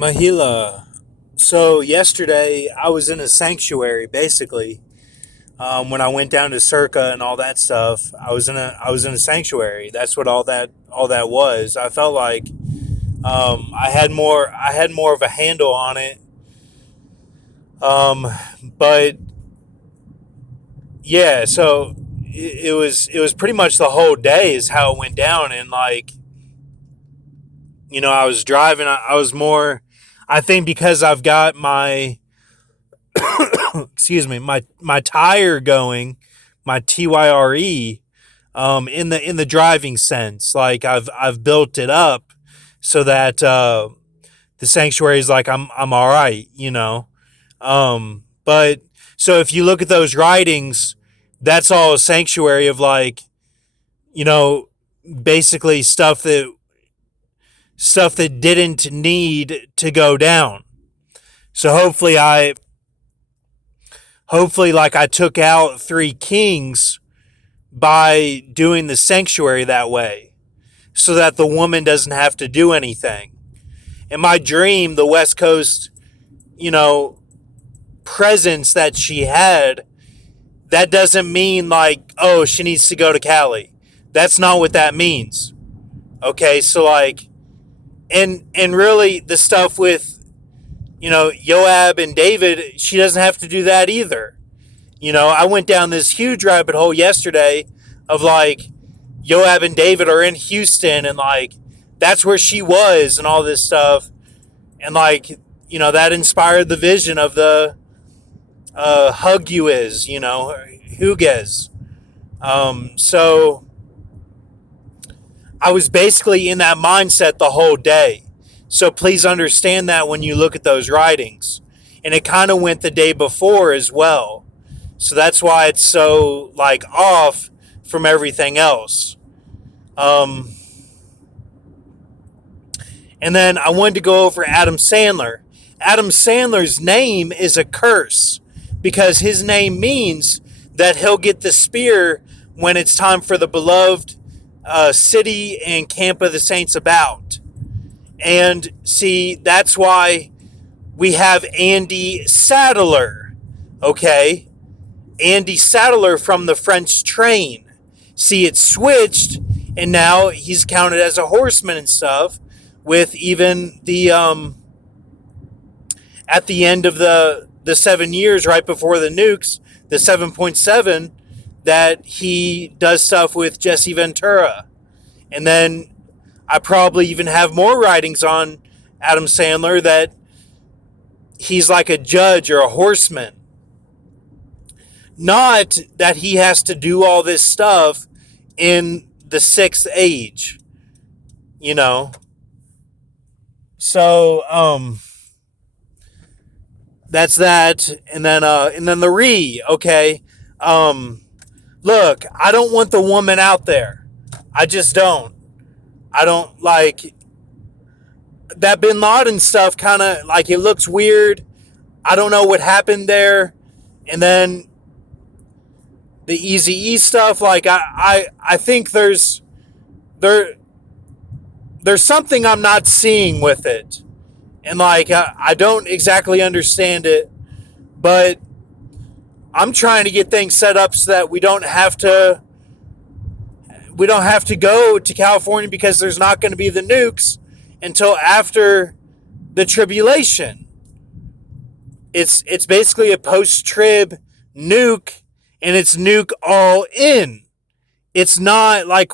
Mahila. So yesterday I was in a sanctuary basically. When I went down to Circa and all that stuff, I was in a sanctuary. That's what all that was. I felt like I had more of a handle on it. Um, but yeah, so it was pretty much the whole day is how it went down, and like I was driving. I was more. I think because I've got my excuse me, my tire going, my TYRE, in the driving sense. Like I've built it up so that the sanctuary is like I'm all right. But so if you look at those writings, that's all a sanctuary of like you know basically stuff that didn't need to go down. So hopefully like I took out three kings by doing the sanctuary that way so that the woman doesn't have to do anything. In my dream, the West Coast, you know, presence that she had, that doesn't mean like, oh, she needs to go to Cali. That's not what that means. Okay, so like and really the stuff with Joab and David, she doesn't have to do that either. I went down this huge rabbit hole yesterday of like Joab and David are in Houston and like that's where she was and all this stuff. And like, that inspired the vision of the Hug You Is, Hugues. So I was basically in that mindset the whole day. So please understand that when you look at those writings. And it kind of went the day before as well. So that's why it's so like off from everything else. Um, and then I wanted to go over Adam Sandler. Adam Sandler's name is a curse because his name means that he'll get the spear when it's time for the beloved city and camp of the saints about. And see, that's why we have Andy Saddler. Okay? Andy Saddler from the French train. See, it switched, and now he's counted as a horseman and stuff. With even the at the end of the 7 years, right before the nukes, the 7.7, that he does stuff with Jesse Ventura, and then I probably even have more writings on Adam Sandler that he's like a judge or a horseman. Not that he has to do all this stuff in the sixth age, you know. So that's that, and then the okay. Um, Look, I don't want the woman out there. I just don't. I don't like that Bin Laden stuff. Kind of like it looks weird. I don't know what happened there, and then the Easy E stuff. Like I think there there's something I'm not seeing with it, and like I don't exactly understand it, but I'm trying to get things set up so that we don't have to go to California because there's not going to be the nukes until after the tribulation. It's basically a post-trib nuke, and it's nuke all in. It's not like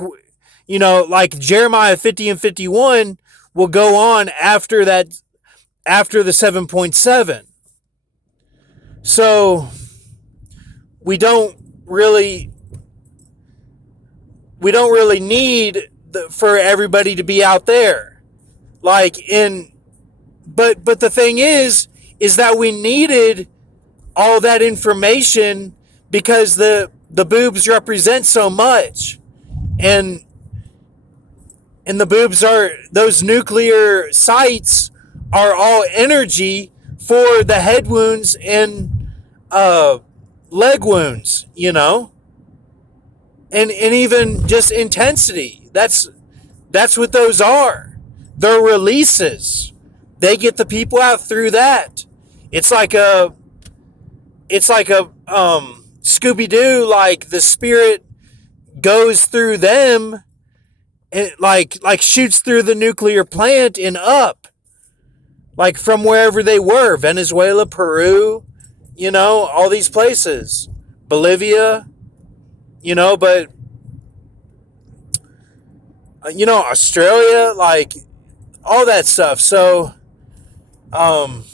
like Jeremiah 50 and 51 will go on after that, after the 7.7. So we don't really we don't really need for everybody to be out there. Like in but the thing is that we needed all that information because the boobs represent so much. And the boobs are, those nuclear sites are all energy for the head wounds and leg wounds. And even just intensity. That's what those are. They're releases. They get the people out through that. It's like a Scooby Doo. Like the spirit goes through them, and like shoots through the nuclear plant and up, like from wherever they were, Venezuela, Peru, all these places, Bolivia, but Australia, like all that stuff. So, um,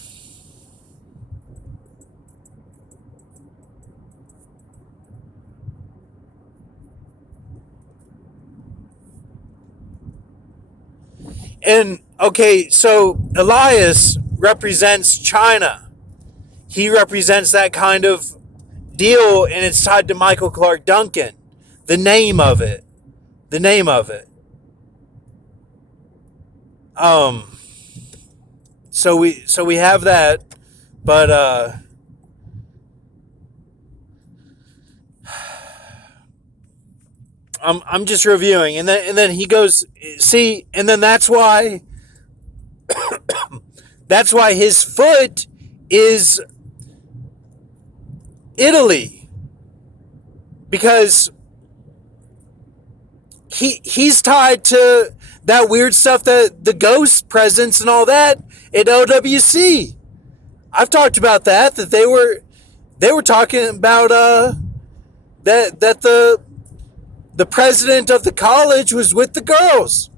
and okay, so Elias represents China. He represents that kind of deal, and it's tied to Michael Clark Duncan. The name of it. The name of it. Um, so we have that, but I'm just reviewing, and then he goes, see, and then that's why his foot is Italy, because he's tied to that weird stuff, that the ghost presence and all that at LWC. I've talked about that they were talking about that the president of the college was with the girls,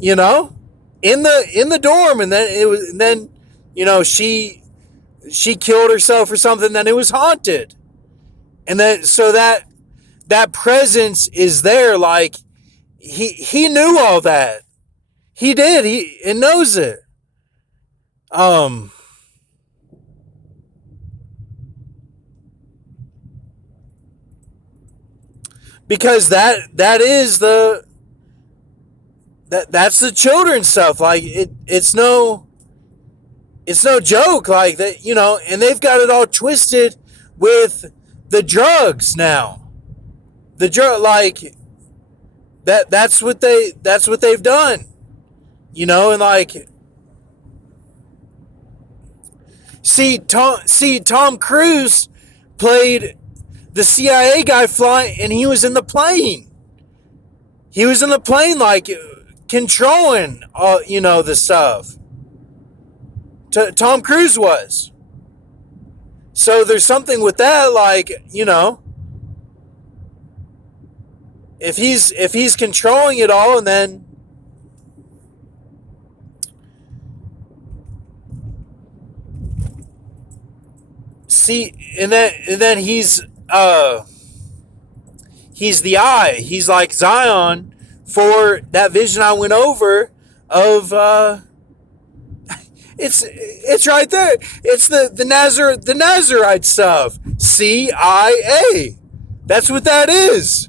you know, in the dorm, and then she killed herself or something. Then it was haunted, and then so that presence is there. Like he knew all that. He did. He knows it. Um, because that is that's the children's stuff. Like it's no joke. Like that, and they've got it all twisted with the drugs now. The drug, like that's what they've done. And like, Tom Cruise played the CIA guy flying, and he was in the plane. He was in the plane, like controlling the stuff. Tom Cruise was. So there's something with that, like, if he's controlling it all, and then and then he's the eye. He's like Zion for that vision I went over of it's right there. It's the Nazarite stuff. CIA. That's what that is.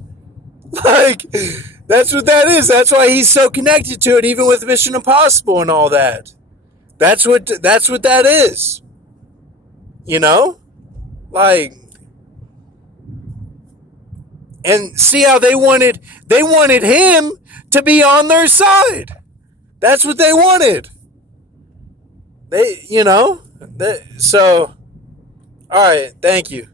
Like, that's what that is. That's why he's so connected to it, even with Mission Impossible and all that. That's what that is. You know? Like, and see how they wanted him to be on their side. That's what they wanted. So all right, thank you.